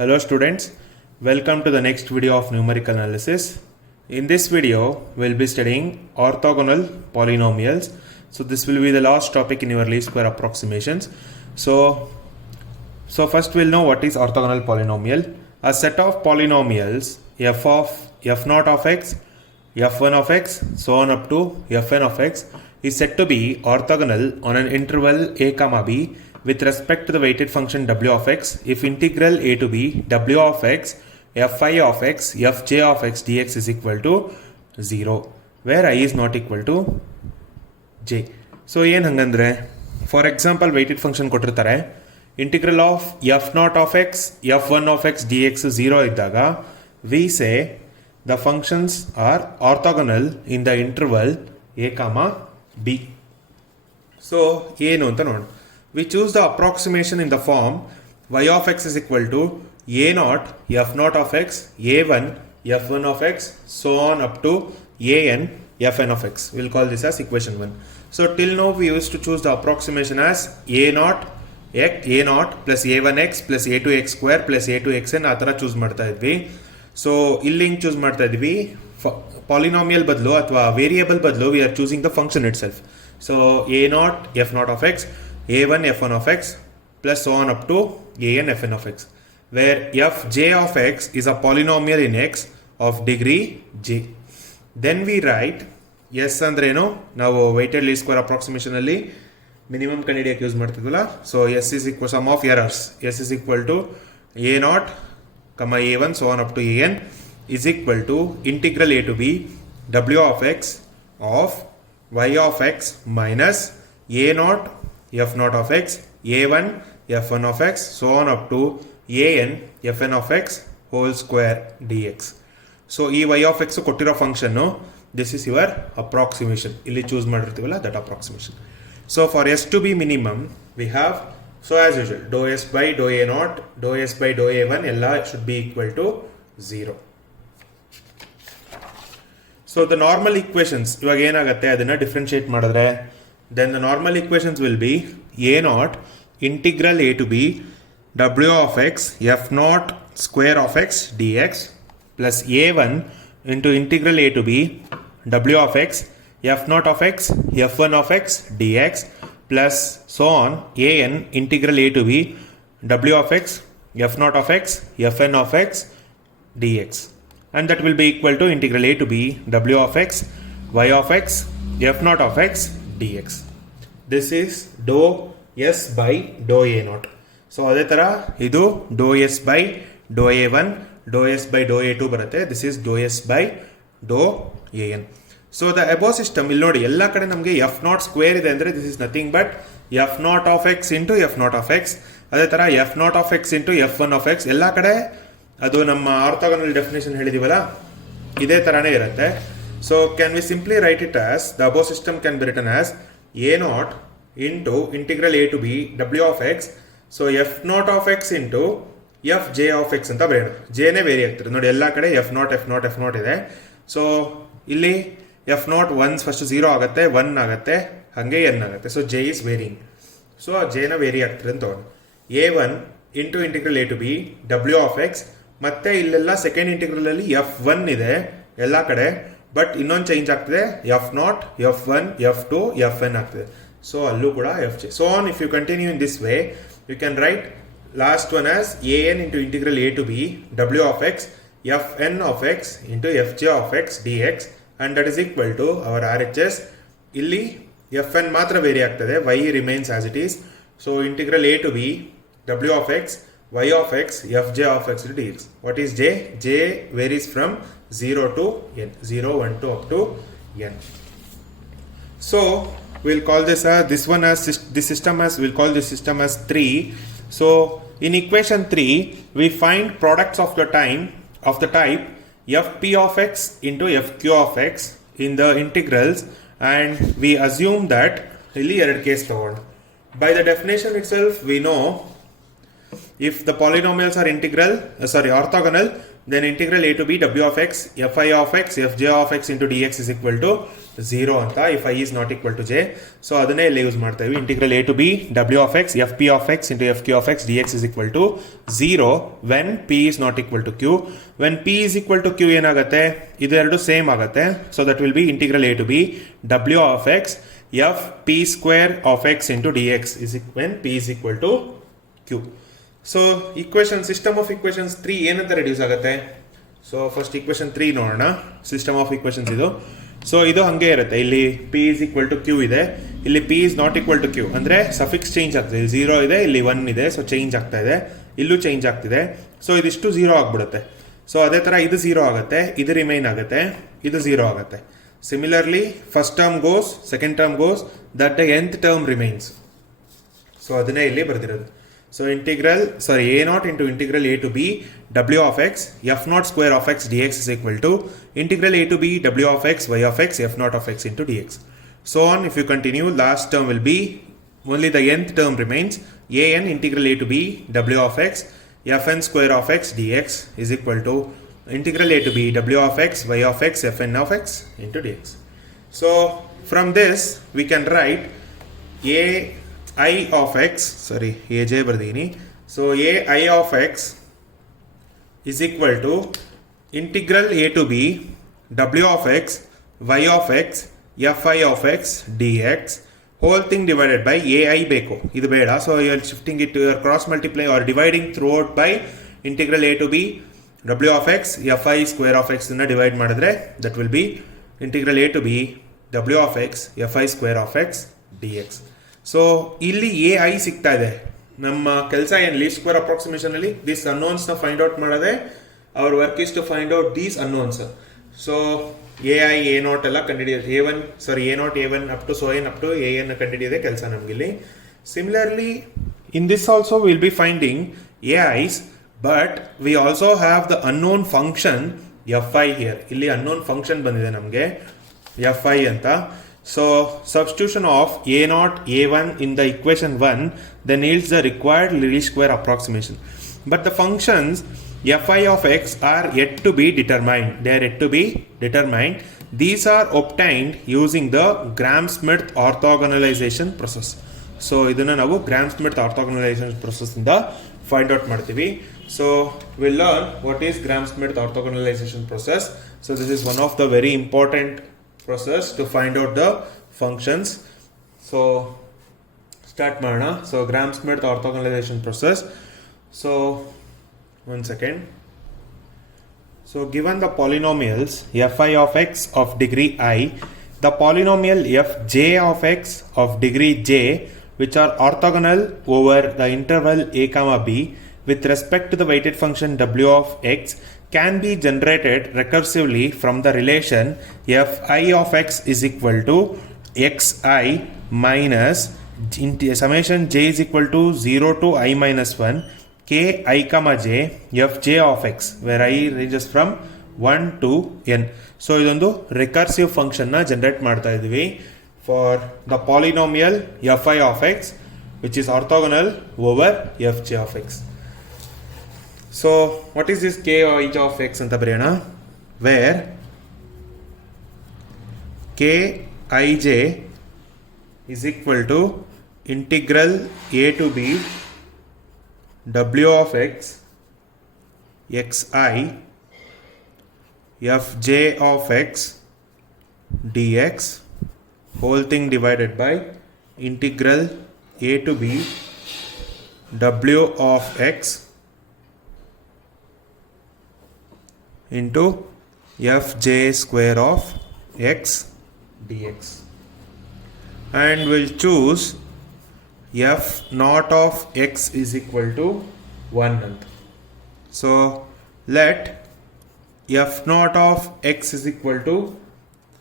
Hello students, welcome to the next video of numerical analysis. In this video, we'll be studying orthogonal polynomials. So this will be the last topic in your least square approximations. So first we'll know what is orthogonal polynomial. A set of polynomials f naught of x, f1 of x, so on up to fn of x is said to be orthogonal on an interval a comma b with respect to the weighted function w of x if integral a to b w of x fi of x fj of x dx is equal to 0 where I is not equal to j. So ಏನು ಹಂಗಂದ್ರೆ for example weighted function ಕೊಟ್ಟಿರ್ತಾರೆ integral of F naught of X f1 of x dx 0 ಇದ್ದಾಗ we say the functions are orthogonal in the interval a comma b. So ಏನು ಅಂತ ನೋಡೋಣ. We choose the approximation in the form y of x is equal to a naught f naught of x a1 f1 of x so on up to an fn of x. We'll call this as equation 1. So till now we used to choose the approximation as a naught plus a1x plus a2x square plus a2xn ಆ ಥರ ಚೂಸ್ ಮಾಡ್ತಾ ಇದ್ವಿ. ಸೊ ಇಲ್ಲಿ ಹಿಂಗೆ ಚೂಸ್ ಮಾಡ್ತಾ ಇದ್ವಿ ಪಾಲಿನಾಮಿಯಲ್ ಬದಲು ಅಥವಾ ವೇರಿಯೇಬಲ್ ಬದಲು we are choosing the function it self. So a naught f naught of x a1 f1 of x plus so on up to an fn of x where fj of x is a polynomial in x of degree j. Then we write s ಅಂದ್ರೇನು ನಾವು weighted least square approximation ಅಲ್ಲಿ minimum ಕಂಡುಹಿಡಿಯಕ್ಕೆ use ಮಾಡ್ತಿದ್ವಲ್ಲ. So s is equal sum of errors s is equal to a naught comma a1 so on up to an is equal to integral a to b w of x of y of x minus a naught f naught of x a1 f1 of x so on up to an fn of x whole square dx. So ಈ y of x ಕೊಟ್ಟಿರೋ function this is your approximation. ಇಲ್ಲಿ ಚೂಸ್ ಮಾಡಿರ್ತೀವಲ್ಲ that approximation. So for s to be minimum we have, so as usual, dou s by dou a naught dou s by dou a1 ಎಲ್ಲ should be equal to 0. So the normal equations ಇವಾಗ ಏನಾಗುತ್ತೆ ಅದನ್ನ ಡಿಫ್ರೆನ್ಶಿಯೇಟ್ ಮಾಡಿದ್ರೆ then the normal equations will be a naught integral a to b w of x f naught square of x dx plus a1 into integral a to b w of x f naught of x f1 of x dx plus so on an integral a to b w of x f naught of x fn of x dx, and that will be equal to integral a to b w of x y of x f naught of x dx. This is dou s by dou a naught. So ಅದೇ ಥರ ಇದು dou s by dou a1 dou s by dou a2 ಬರುತ್ತೆ. This is dou s by dou an. So the above system ಇಲ್ಲಿ ನೋಡಿ ಎಲ್ಲ ಕಡೆ ನಮಗೆ f naught square ಇದೆ ಅಂದರೆ this is nothing but f naught of x into f naught of x. ಅದೇ ಥರ f naught of x into f1 of x ಎಲ್ಲ ಕಡೆ ಅದು ನಮ್ಮ ಆರ್ಥೋಗೋನಲ್ ಡೆಫಿನೇಷನ್ ಹೇಳಿದೀವಲ್ಲ ಇದೇ ಥರನೇ ಇರುತ್ತೆ. So can we simply write it as the above system can be written as a naught into integral a to b w of x. So f naught of x into fj of x ಅಂತ ಬರೆಯೋಣ. j ನೇ ವೇರಿ ಆಗ್ತದೆ ನೋಡಿ ಎಲ್ಲ ಕಡೆ f naught ಇದೆ. ಸೊ ಇಲ್ಲಿ f naught once first 0 ಆಗುತ್ತೆ 1 ಆಗುತ್ತೆ ಹಾಗೆ n ಆಗುತ್ತೆ. So j is varying. So j ನ ವೇರಿ ಆಗ್ತದೆ ಅಂತ ತಗೊಂಡು a1 into integral a to b w of x ಮತ್ತೆ ಇಲ್ಲೆಲ್ಲ ಸೆಕೆಂಡ್ ಇಂಟಿಗ್ರಲ್ ಅಲ್ಲಿ f1 ಇದೆ ಎಲ್ಲ ಕಡೆ ಬಟ್ ಇನ್ನೊಂದು ಚೇಂಜ್ ಆಗ್ತದೆ f naught f1 f2 fn ಆಗ್ತದೆ. ಸೊ ಅಲ್ಲೂ ಕೂಡ fj. So on if you continue in this way you can write last one as an into integral a to b w of x fn of x into fj of x dx and that is equal to our RHS. ಇಲ್ಲಿ fn ಮಾತ್ರ ವೇರಿ ಆಗ್ತದೆ y remains as it is. So integral a to b w of x y of x fj of x dx. What is j? J varies from 0 to n, 0 1 2 up to n. So we'll call this this one as this system as we'll call this system as 3. So in equation 3 we find products of the type fp of x into fq of x in the integrals and we assume that ಇಲ್ಲಿ ಎರಡು ಕೇಸ್ ತಗೊಂಡು by the definition itself we know if the polynomials are orthogonal then integral a to b w of x fi of x fj of x into dx is equal to 0 ಅಂತ if I is not equal to j. So ಅದನ್ನೇ ಇಲ್ಲಿ ಯೂಸ್ ಮಾಡ್ತಾ EV. Integral a to b w of x fp of x into fq of x dx is equal to 0 when p is not equal to q. when p is equal to q ಏನಾಗುತ್ತೆ, ಇದೆರಡು ಸೇಮ್ ಆಗುತ್ತೆ. So that will be integral a to b w of x f p square of x into dx is when p is equal to q. So equation system of equations 3 ಏನಂತ ರೆಡ್ಯೂಸ್ ಆಗುತ್ತೆ. So first equation 3 ನೋಡೋಣ. System of equations ಇದು. ಸೊ ಇದು ಹಂಗೆ ಇರುತ್ತೆ. ಇಲ್ಲಿ p is equal to q ಇದೆ, ಇಲ್ಲಿ p is not equal to q ಅಂದರೆ ಸಫಿಕ್ಸ್ ಚೇಂಜ್ ಆಗ್ತದೆ. ಇಲ್ಲಿ 0 ಇದೆ, ಇಲ್ಲಿ 1 ಇದೆ, ಸೊ ಚೇಂಜ್ ಆಗ್ತಾ ಇದೆ. ಇಲ್ಲೂ ಚೇಂಜ್ ಆಗ್ತಿದೆ. ಸೊ ಇದಿಷ್ಟು 0 ಆಗ್ಬಿಡುತ್ತೆ. ಸೊ ಅದೇ ಥರ ಇದು 0 ಆಗುತ್ತೆ, ಇದು ರಿಮೈನ್ ಆಗುತ್ತೆ, ಇದು 0 ಆಗುತ್ತೆ. Similarly first term goes, second term goes, that the nth term remains. So ಅದನ್ನೇ ಇಲ್ಲಿ ಬರೆದಿರೋದು. So integral, sorry, a naught into integral a to b w of x f naught square of x dx is equal to integral a to b w of x y of x f naught of x into dx. So on, if you continue, last term will be, only the nth term remains, a n integral a to b w of x f n square of x dx is equal to integral a to b w of x y of x f n of x into dx. So from this we can write a I of x, sorry, aj bardini. So a I of x is equal to integral a to b w of x y of x fi of x dx whole thing divided by ai ಬೇಕು, ಇದು ಬೇಡ. So you are shifting it to your cross multiply or dividing throughout by integral a to b w of x fi square of x ಅನ್ನು ಡಿವೈಡ್ ಮಾಡಿದ್ರೆ that will be integral a to b w of x fi square of x dx. So ಇಲ್ಲಿ a i ಸಿಗ್ತಾ ಇದೆ. ನಮ್ಮ ಕೆಲಸ ಏನು, least square approximation ಅಲ್ಲಿ this unknowns ನ ಫೈಂಡ್ ಔಟ್ ಮಾಡೋದೇ. Our work is to find out these unknowns. So a i a naught ಎಲ್ಲ ಕಂಡುಹಿಡಿಯೋದು, a naught a one up to so n up to a n ಕಂಡುಹಿಡಿಯೋದೇ ಕೆಲಸ ನಮಗಿಲ್ಲಿ. Similarly in this also will be finding a i's, but we also have the unknown function F I here. ಇಲ್ಲಿ unknown function ಬಂದಿದೆ ನಮಗೆ F I ಅಂತ. So substitution of a naught a1 in the equation 1 then yields the required least square approximation. But the functions fi of x are yet to be determined. They are yet to be determined. These are obtained using the Gram-Schmidt orthogonalization process. So ಇದನ್ನ ನಾವು Gram-Schmidt orthogonalization process ಇಂದ find out ಮಾಡ್ತೀವಿ. So we'll learn what is Gram-Schmidt orthogonalization process. So this is one of the very important process to find out the functions. So start ಮಾಡೋಣ. So Gram-Schmidt orthogonalization process. So one second. So given the polynomials fi of x of degree I, the polynomial fj of x of degree j which are orthogonal over the interval a comma b with respect to the weighted function w of x can be generated recursively from the relation fi of x is equal to xi minus summation j is equal to 0 to I minus 1 k I comma j fj of x, where I ranges from 1 to n. So ಇದೊಂದು recursive function ನ ಜನರೇಟ್ ಮಾಡ್ತಾ ಇದೀವಿ for the polynomial fi of x which is orthogonal over fj of x. So what is this k or h of x ಅಂತ ಬರೆಯೋಣ, where k ij is equal to integral a to b w of x xi fj of x dx whole thing divided by integral a to b w of x into fj square of x dx, and we'll choose f naught of x is equal to 1. So let f naught of x is equal to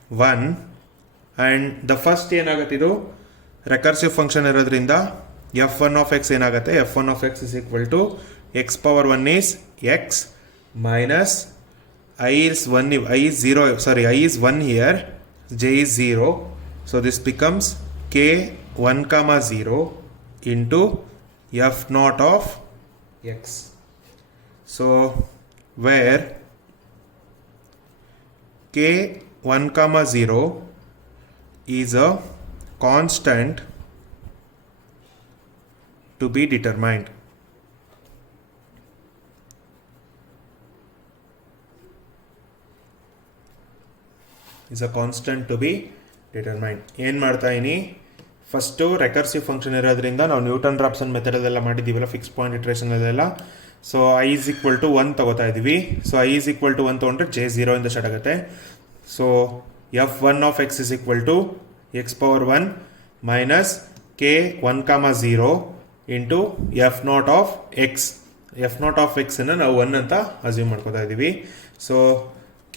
1, and the first ಏನಾಗತ್ತಿದು ರೆಕರ್ಸಿವ್ function ಇರೋದ್ರಿಂದ f1 of x ಏನಾಗುತ್ತೆ, f1 of x is equal to x power 1 is x minus I is 1 here, j is 0, so this becomes k 1 comma 0 into f naught of x. So where k1, 0 is a constant to be determined. Is a constant to be determined. ಏನು ಮಾಡ್ತಾ ಇದೀನಿ, ಫಸ್ಟು ರೆಕರ್ಸಿವ್ function ಇರೋದ್ರಿಂದ ನಾವು Newton Raphson ಮೆಥಡಲ್ಲೆಲ್ಲ ಮಾಡಿದ್ದೀವಲ್ಲ fix point ಇಟ್ರೇಷನಲ್ಲೆಲ್ಲ. So i is equal to 1 ತಗೋತಾ ಇದ್ದೀವಿ. So i is equal to 1 ತೊಗೊಂಡ್ರೆ ಜೆ 0 ಇಂದ ಸ್ಟಾರ್ಟ್ ಆಗುತ್ತೆ. So f1 of x is equal to x power 1 minus k1, 0 into f0 of x. f0 of x ಅನ್ನು ನಾವು 1 ಅಂತ ಅಸ್ಯೂಮ್ ಮಾಡ್ಕೋತಾ ಇದ್ದೀವಿ. So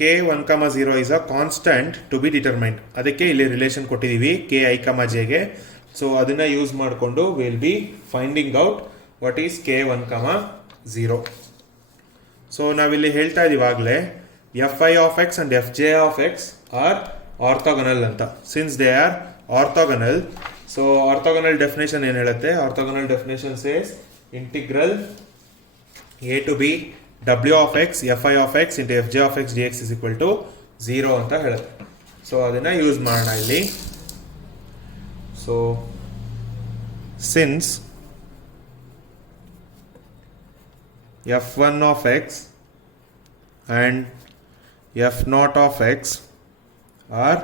k1, 0 is a constant to be determined. ಅದಕ್ಕೆ ಇಲ್ಲಿ ರಿಲೇಷನ್ ಕೊಟ್ಟಿದ್ದೀವಿ ki, jಗೆ. ಸೊ ಅದನ್ನು ಯೂಸ್ ಮಾಡಿಕೊಂಡು will be finding out what is k1, 0. ಸೊ ನಾವಿಲ್ಲಿ ಹೇಳ್ತಾ ಇದ್ದೀವಾಗಲೇ fi of x and fj of x are orthogonal ಅಂತ. Since they are orthogonal, so orthogonal definition ಏನು ಹೇಳುತ್ತೆ? Orthogonal definition says integral a to b w of x fi of x into fj of x dx is equal to 0 ಅಂತ ಹೇಳುತ್ತೆ. ಸೊ ಅದನ್ನು ಯೂಸ್ ಮಾಡೋಣ ಇಲ್ಲಿ. So since f1 of x and f0 of x are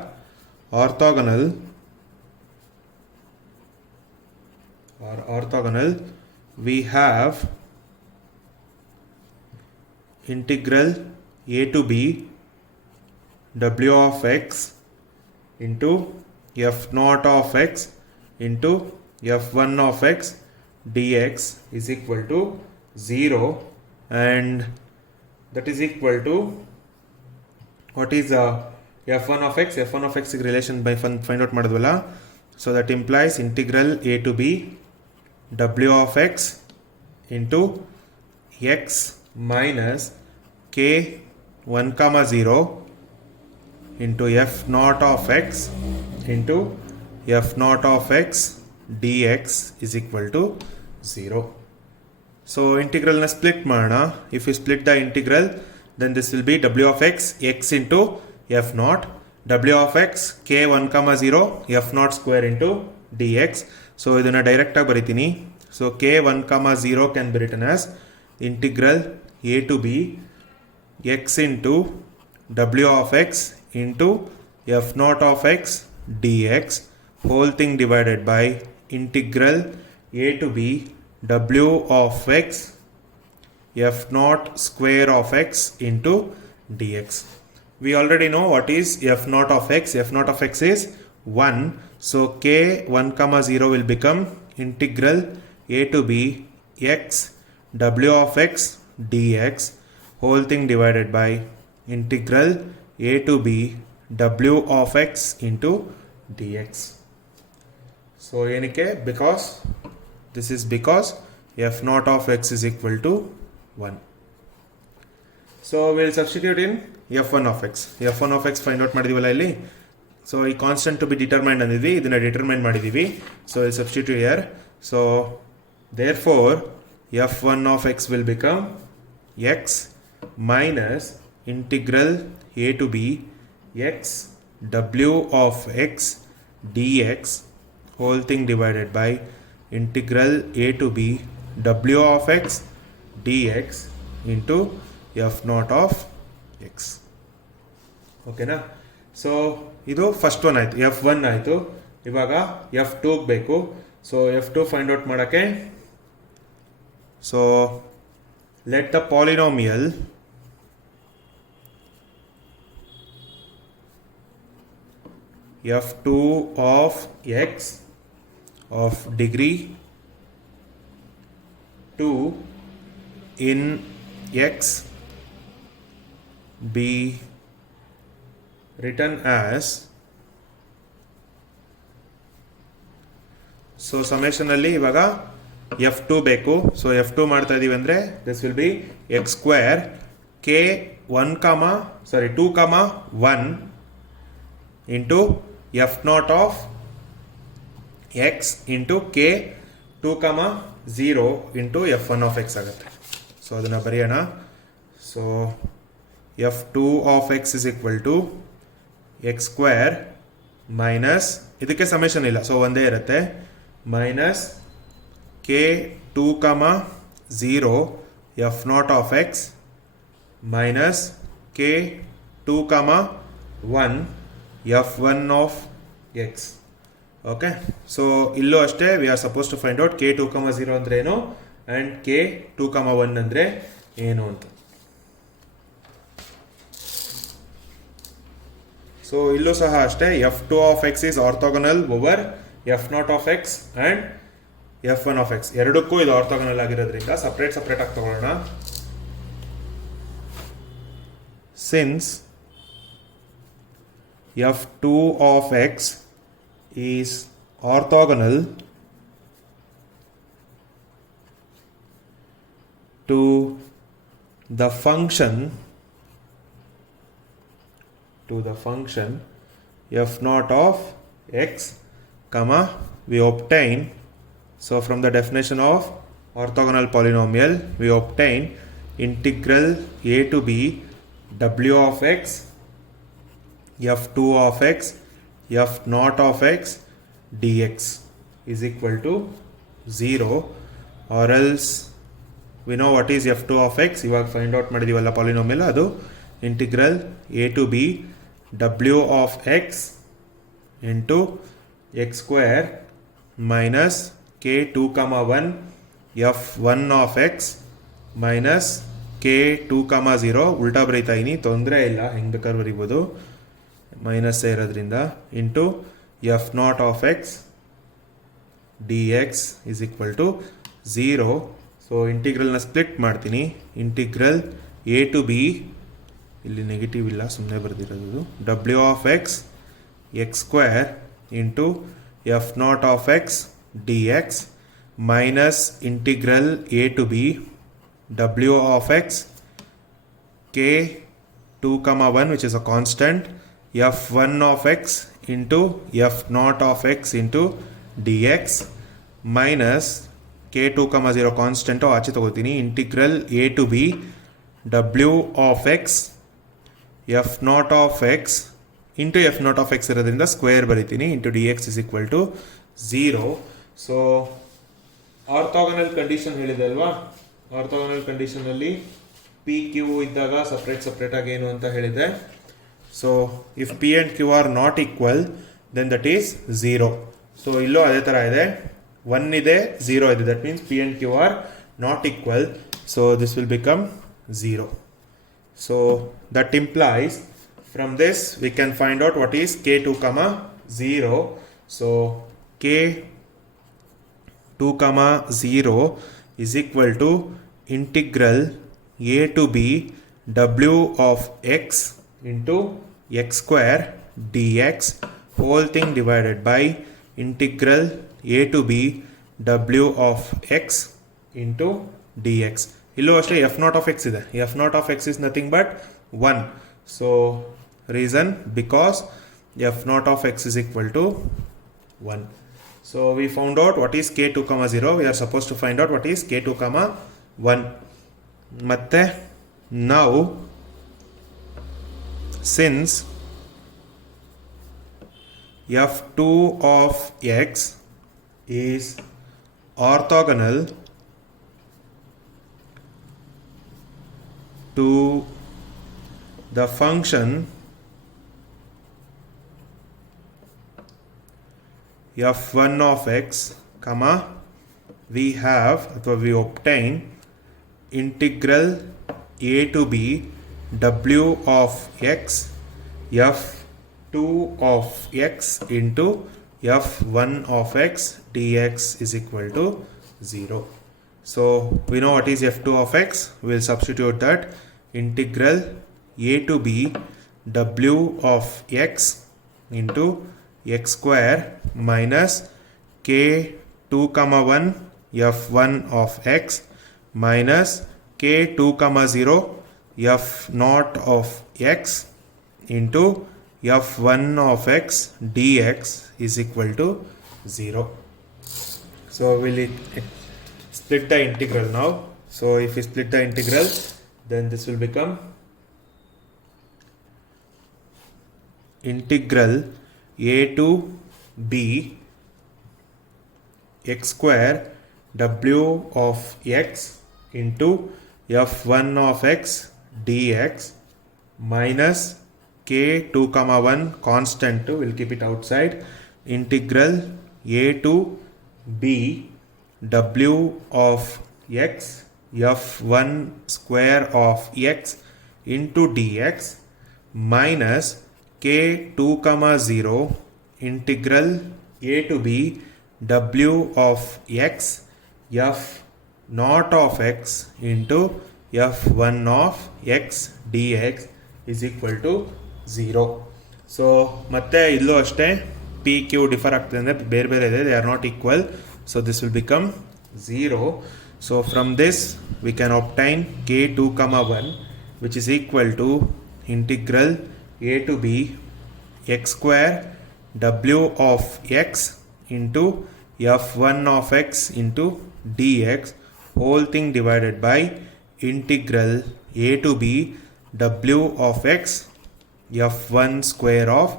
orthogonal, we have integral a to b w of x into f0 of x into f1 of x dx is equal to 0, and that is equal to what is f1 of x. f1 of x relation by find out ಮಾಡಿದ್ವಲ್ಲ. So that implies integral a to b w of x into x minus k1, 0 into f0 of x into f0 of x dx is equal to 0. So integral na split ಮಾಡೋಣ. If you split the integral, then this will be w of x into f0, w of x k1, 0 f0 square into dx. So ಇದನ್ನು ಡೈರೆಕ್ಟಾಗಿ ಬರಿತೀನಿ. So k1, 0 can be written as integral a to b x into w of x into f0 of x dx whole thing divided by integral a to b w of x f0 square of x into dx. We already know what is f0 of x. f0 of x is 1. So k1, 0 will become integral a to b x w of x dx whole thing divided by integral a to b w of x into dx. So ಏನಕ್ಕೆ? because this is because f0 of x is equal to 1. So we'll substitute in f1 of x. f1 of x find out ಮಾಡಿದೀವಲ್ಲ ಇಲ್ಲಿ. ಸೊ ಈ constant to B determined ಅಂದಿದ್ವಿ, ಇದನ್ನು ಡಿಟರ್ಮೈನ್ ಮಾಡಿದ್ದೀವಿ. So will substitute here. So therefore f1 of x will become x minus integral a to b x w of x dx whole thing divided by integral a to b w of x dx into f0 of x. ಓಕೆನಾ? ಸೊ ಇದು first one ಆಯಿತು, f1 ಆಯಿತು. ಇವಾಗ f2 ಬೇಕು. So f2 find out ಮಾಡೋಕ್ಕೆ, so let the polynomial f2 of x of degree 2 in x be written as, so ಸಮೇಷನಲ್ಲಿ ಇವಾಗ f2 ಬೇಕು. ಸೊ f2 ಮಾಡ್ತಾ ಇದೀವಿ ಅಂದರೆ this will be x square k1, 2, 1 into f0 of x into k2, 0 into f1 of x ಆಗುತ್ತೆ. So ಅದನ್ನು ಬರೆಯೋಣ. So f2 of x is equal to x square minus ಇದಕ್ಕೆ ಸಮೇಷನ್ ಇಲ್ಲ so ಒಂದೇ ಇರುತ್ತೆ minus K 2, 0 F naught of X minus K 2, 1 F one of X. Okay, so ಇಲ್ಲೂ ಅಷ್ಟೇ we are suppose to find out K 2, 0 ಅಂದರೆ ಏನು and K 2, 1 ಅಂದರೆ ಏನು ಅಂತ. ಸೊ ಇಲ್ಲೂ ಸಹ ಅಷ್ಟೇ f2 of X is orthogonal over f0 of X and f1 of X. ಎರಡಕ್ಕೂ ಇದು ಆರ್ಥೋಗೋನಲ್ ಆಗಿರೋದ್ರಿಂದ ಸಪ್ರೇಟ್ ಆಗಿ ತಗೊಳ್ಳೋಣ. Since f2 of X is orthogonal to the function f0 of x, we obtain, so from the definition of orthogonal polynomial we obtain integral a to b w of x f2 of x f0 of x dx is equal to 0, or else we know what is f2 of x. ಇವಾಗ find out ಮಾಡಿದೀವಲ್ಲ ಪಾಲಿನೋಮಿಯಲ್, ಅದು integral a to b w of x into x square minus k 2, 1 f1 of x minus k 2, 0 ಉಲ್ಟಾ ಬರೀತಾ ಇದೀನಿ, ತೊಂದರೆ ಇಲ್ಲ, ಹೆಂಗೆ ಬೇಕಾದ್ರೂ ಬರೀಬೋದು ಮೈನಸ್ ಇರೋದ್ರಿಂದ, into f0 of x dx is equal to 0. So ಇಂಟಿಗ್ರಲ್ನ ಸ್ಪ್ಲಿಟ್ ಮಾಡ್ತೀನಿ. ಇಂಟಿಗ್ರಲ್ a to b, ಇಲ್ಲಿ ನೆಗೆಟಿವ್ ಇಲ್ಲ ಸುಮ್ಮನೆ ಬರೆದಿರೋದು, w of x x square into f0 of x d x minus integral a to b w of x k 2, 1 which is a constant f1 of x into f0 of x into d x minus k 2, 0 ಕಾನ್ಸ್ಟೆಂಟು ಆಚೆ ತಗೋತೀನಿ. Integral a to b w of x f0 of x into f0 of x ಇರೋದ್ರಿಂದ square ಬರೀತೀನಿ, into d x is equal to 0. So orthogonal condition ಹೇಳಿದೆ ಅಲ್ವಾ, orthogonal ಕಂಡೀಷನಲ್ಲಿ p q ಇದ್ದಾಗ separate ಆಗಿ ಏನು ಅಂತ ಹೇಳಿದೆ. So if p and q are not equal then that is 0. So ಇಲ್ಲೂ ಅದೇ ಥರ ಇದೆ, 1 ಇದೆ 0 ಇದೆ, that means p and q are not equal, so this will become 0. So that implies from this we can find out what is k 2, 0. So k 2, 0 is equal to integral a to b w of x into x square dx whole thing divided by integral a to b w of x into dx. ಇಲ್ಲೂ ಅಷ್ಟೇ f0 of X ಇದೆ, f0 of X is nothing but 1. So reason because f0 of X is equal to 1. So we found out what is k 2, 0. We are suppose to find out what is k 2, 1. ಮತ್ತೆ ನಾವು since f2 of X is orthogonal to the function f1 of x, we have or we obtain integral a to b w of x f2 of x into f1 of x dx is equal to 0. So we know what is f2 of x, we will substitute that integral a to b w of x into x square minus k 2, 1 f1 of x minus k 2, 0 f0 of x into f1 of x dx is equal to 0. So we'll split the integral now. So if we split the integral, then this will become integral a to b x square w of x into f1 of x dx minus k 2 comma 1 constant, we'll keep it outside, integral a to b w of x f1 square of x into dx minus k 2 comma 0 integral a to b w of x f naught of x into f1 of x dx is equal to 0. ಸೊ ಮತ್ತೆ ಇಲ್ಲೂ ಅಷ್ಟೇ P Q differ ಆಗ್ತದೆ ಅಂದರೆ ಬೇರೆ ಬೇರೆ ಇದೆ, they are not equal, so this will become 0. So from this we can obtain k 2 comma 1 which is equal to integral a to b x square w of x into f1 of x into dx whole thing divided by integral a to b w of x f1 square of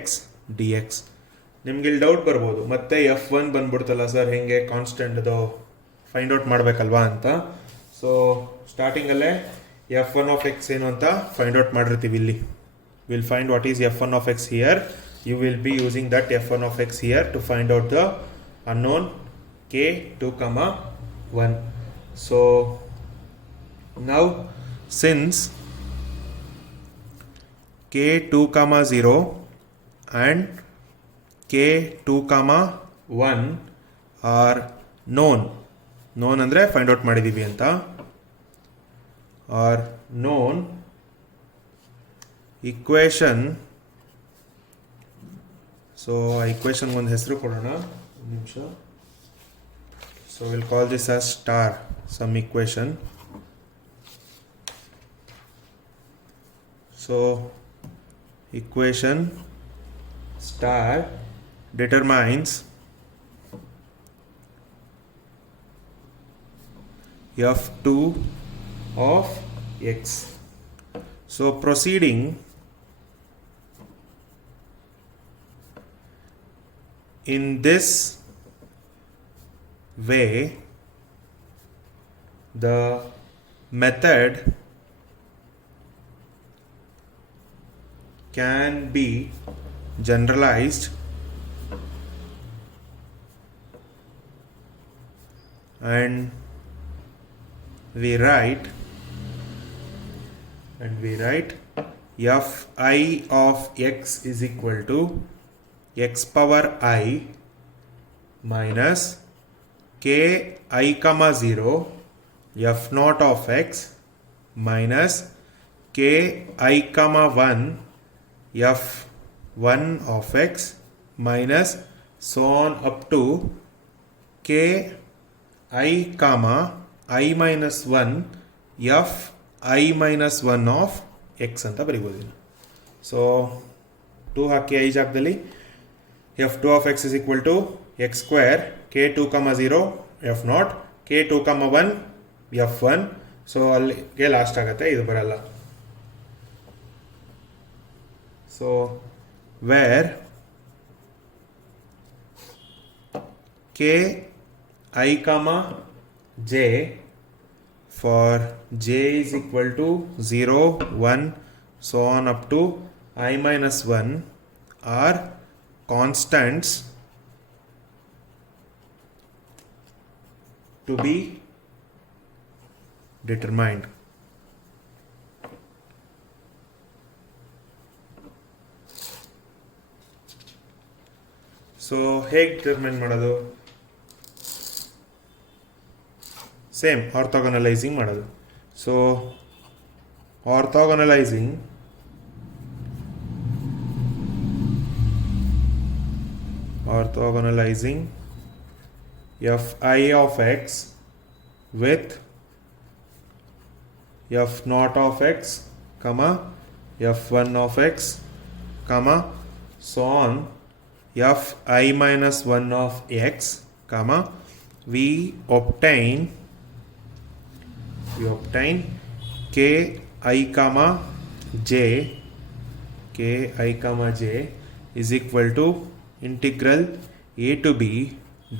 x dx. ನಿಮ್ಗೆ ಇಲ್ಲಿ ಡೌಟ್ ಬರ್ಬೋದು, ಮತ್ತೆ f1 ಬಂದ್ಬಿಡ್ತಲ್ಲ ಸರ್, ಹೆಂಗೆ ಕಾನ್ಸ್ಟೆಂಟ್ ಅದು find out ಮಾಡಬೇಕಲ್ವಾ ಅಂತ. ಸೊ ಸ್ಟಾರ್ಟಿಂಗಲ್ಲೇ f1 ಆಫ್ ಎಕ್ಸ್ ಏನು ಅಂತ ಫೈಂಡ್ ಔಟ್ ಮಾಡಿರ್ತೀವಿ. ಇಲ್ಲಿ will find what is f1 of X here. You will be using that f1 of X here to find out the unknown k 2 comma 1. So now since k 2 comma 0 and k 2 comma 1 are known ಅಂದರೆ find out ಮಾಡಿದ್ದೀವಿ ಅಂತ, R non equation. So ಆ ಇಕ್ವೇಶನ್ಗೆ ಒಂದು ಹೆಸರು ಕೊಡೋಣ, ಒಂದು ನಿಮಿಷ. So will call this as star sum equation. So equation star determines f2 of x. So proceeding in this way, the method can be generalized and we write fi of x is equal to x power I minus k I comma 0 f naught of x minus k I comma 1 f1 of x minus so on up to k I comma I minus 1 f I minus 1 of x ಅಂತ ಬರೀಬೋದು. ಸೊ 2 ಹಾಕಿ ಐ ಜಾಗದಲ್ಲಿ f2 of x is equal to x square k 2 comma 0 f naught k 2 comma 1 f1. So ಅಲ್ಲಿಗೆ ಲಾಸ್ಟ್ ಆಗುತ್ತೆ, ಇದು ಬರಲ್ಲ. So where k I comma j for j is equal to 0 1 so on up to I minus 1 are constants to be determined. So ಹೇಗೆ determine ಮಾಡೋದು? Same orthogonalizing ಮಾಡೋದು. So orthogonalizing fi of x with f naught of x comma f1 of x comma so on f I minus 1 of x comma we obtain k ki comma j is equal to integral a to b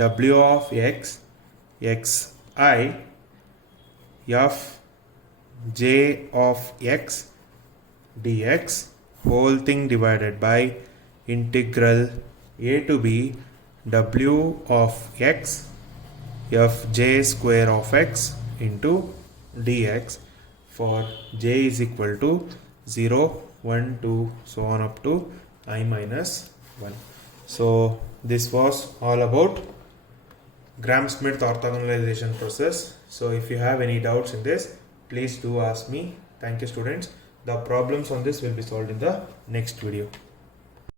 w of x xi f j of x dx whole thing divided by integral a to b w of x f j square of x into dx for j is equal to 0, 1, 2, so on up to I minus 1. So this was all about Gram-Schmidt orthogonalization process. So if you have any doubts in this, please do ask me. Thank you, students. The problems on this will be solved in the next video.